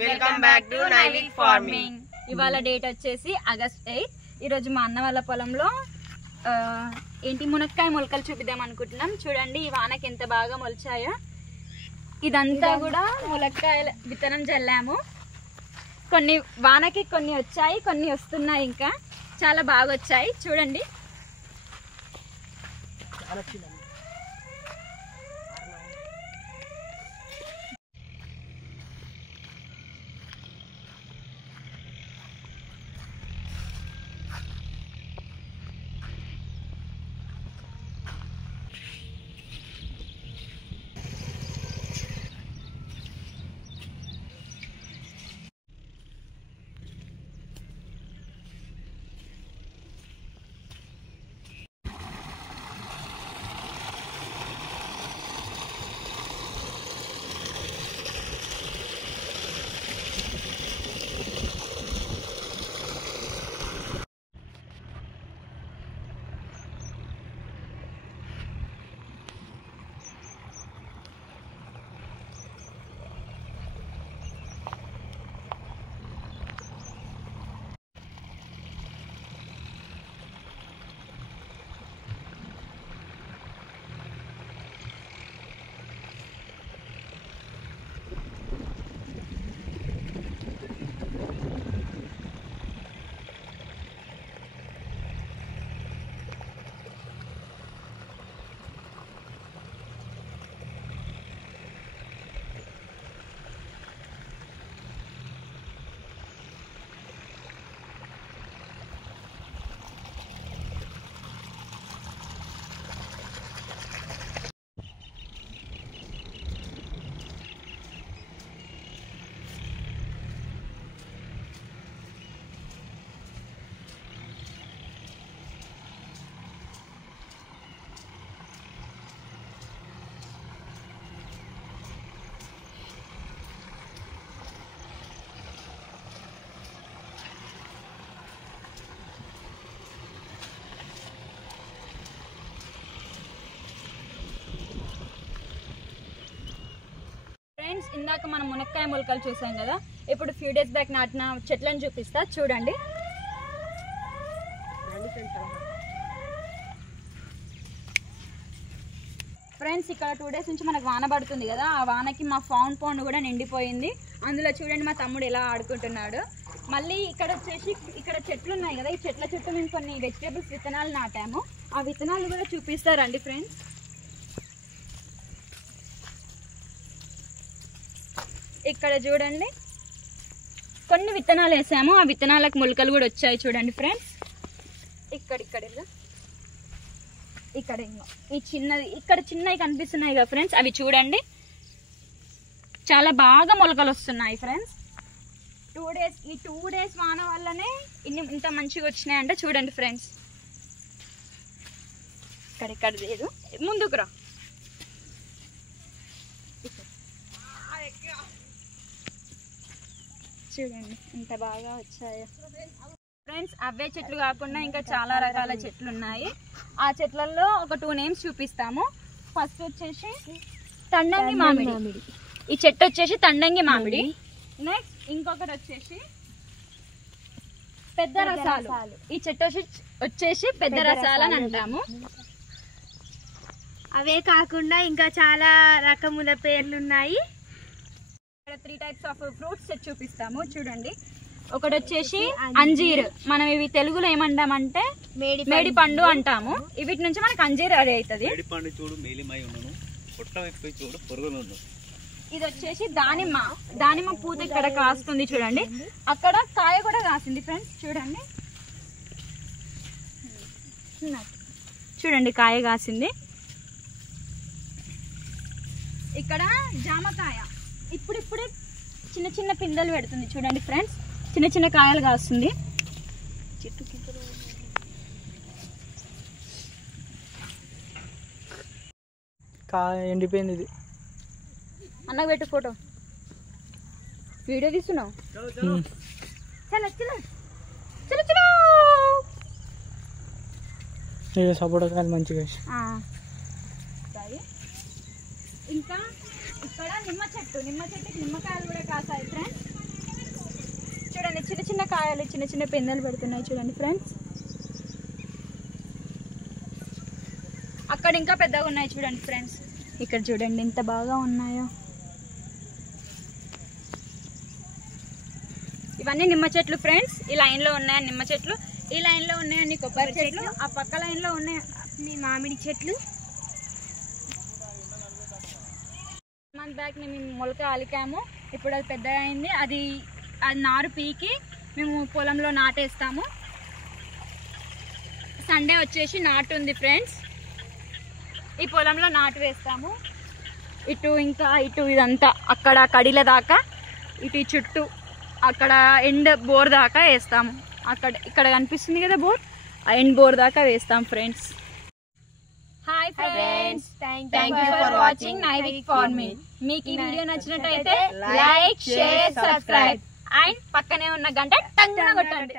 Welcome back to Naivik farming. ఇవాళ date వచ్చేసి August 8. ఈరోజు మా అన్న వాళ్ళ పొలంలో మునక్కాయ మొలకలు చూపిద్దాం అనుకుంటున్నాం. చూడండి ఈ వానకి ఎంత బాగా మొలిచాయో. ఇదంతా కూడా మునక్కాయల విత్తనం చల్లాము. కొన్ని వానకి కొన్ని వచ్చాయి, కొన్ని వస్తున్నాయి, ఇంకా చాలా బాగా వచ్చాయి. చూడండి ఫ్రెండ్స్, ఇందాక మనం మునక్కాయ మొలకలు చూసాం కదా. ఇప్పుడు ఫ్యూ డేస్ బ్యాక్ నాటిన చెట్లను చూపిస్తా. చూడండి ఫ్రెండ్స్, ఇక్కడ 2 డేస్ నుంచి మనకు వాన పడుతుంది కదా. ఆ వానకి మా ఫౌండ్ పాండ్ కూడా నిండిపోయింది. అందులో చూడండి మా తమ్ముడు ఎలా ఆడుకుంటున్నాడు. మళ్ళీ ఇక్కడ వచ్చేసి ఇక్కడ చెట్లు ఉన్నాయి కదా. ఈ చెట్ల చుట్టూ మేము కొన్ని వెజిటేబుల్స్ విత్తనాలు నాటాము. ఆ విత్తనాలు కూడా చూపిస్తారండి ఫ్రెండ్స్. ఇక్కడ చూడండి కొన్ని విత్తనాలు వేసాము. ఆ విత్తనాలకు మొలకలు కూడా వచ్చాయి. చూడండి ఫ్రెండ్స్, ఇక్కడ ఈ చిన్నది ఇక్కడ చిన్నవి కనిపిస్తున్నాయి కదా ఫ్రెండ్స్, అవి చూడండి చాలా బాగా మొలకలు వస్తున్నాయి ఫ్రెండ్స్. 2 డేస్ వాన వల్లనే ఇంత మంచిగా వచ్చినాయంటే చూడండి ఫ్రెండ్స్. ఇక్కడ లేదు, ముందుకు రా. చూడండి ఎంత బాగా వచ్చాయో ఫ్రెండ్స్. అవే చెట్లు కాకుండా ఇంకా చాలా రకాల చెట్లు ఉన్నాయి. ఆ చెట్లలో ఒక 2 నేమ్స్ చూపిస్తాము. ఫస్ట్ వచ్చేసి తండంగి మామిడి. ఈ చెట్టు వచ్చేసి తండంగి మామిడి. నెక్స్ట్ ఇంకొకటి వచ్చేసి పెద్ద రసాలు. ఈ చెట్టు వచ్చేసి పెద్ద రసాలు అని అంటాము. అవే కాకుండా ఇంకా చాలా రకముల పేర్లు ఉన్నాయి. 3 టైప్స్ ఆఫ్ ఫ్రూట్స్ చూపిస్తాము. చూడండి, ఒకటి వచ్చేసి అంజీర్. మనం ఇవి తెలుగులో ఏమంటామంటే మేడి పండు అంటాము. వీటి నుంచి మనకు అంజీర్ రెడీ అవుతుంది. ఇది వచ్చేసి దానిమ్మ. దానిమ్మ పూత ఇక్కడ కాస్తుంది చూడండి. అక్కడ కాయ కూడా కాసింది ఫ్రెండ్స్. చూడండి కాయ కాసింది. ఇక్కడ జామకాయ ఇప్పుడిప్పుడే చిన్న చిన్న పిందెలు పెడుతుంది. చూడండి ఫ్రెండ్స్, చిన్న చిన్న కాయలు కాస్తుంది. ఎండిపోయింది. ఇది అన్నకు పెట్టు ఫోటో. వీడియో తీస్తున్నావు. సపోటా మంచిగా. ఇంకా ఇక్కడ నిమ్మ చెట్టుకి నిమ్మకాయలు కూడా కాసాయి ఫ్రెండ్స్. చూడండి చిన్న చిన్న కాయలు చిన్న చిన్న పిందెలు పెడుతున్నాయి చూడండి ఫ్రెండ్స్. అక్కడ ఇంకా పెద్దగా ఉన్నాయి చూడండి ఫ్రెండ్స్. ఇక్కడ చూడండి ఎంత బాగా ఉన్నాయో. ఇవన్నీ నిమ్మ చెట్లు ఫ్రెండ్స్. ఈ లైన్లో ఉన్నాయి నిమ్మ చెట్లు, ఈ లైన్లో ఉన్నాయన్ని కొబ్బరి చెట్లు, ఆ పక్క లైన్లో ఉన్నాయి మామిడి చెట్లు. మంత్ బ్యాక్ మేము మొలక అలికాము, ఇప్పుడు అది పెద్దగా అయింది. అది నారు పీకి మేము పొలంలో నాటేస్తాము. సండే వచ్చేసి నాటు ఉంది ఫ్రెండ్స్. ఈ పొలంలో నాటు వేస్తాము. ఇటు ఇంకా ఇటు ఇదంతా అక్కడ కడిల దాకా, ఇటు చుట్టూ అక్కడ ఎండ్ బోర్ దాకా వేస్తాము. అక్కడ ఇక్కడ కనిపిస్తుంది కదా బోర్, ఆ ఎండ్ బోర్ దాకా వేస్తాం friends. Hi friends, thank you for watching Naivik farming. మీకు ఈ వీడియో నచ్చినట్టయితే లైక్, షేర్, సబ్స్క్రైబ్ అండ్ పక్కనే ఉన్న గంట టంగున కొట్టండి.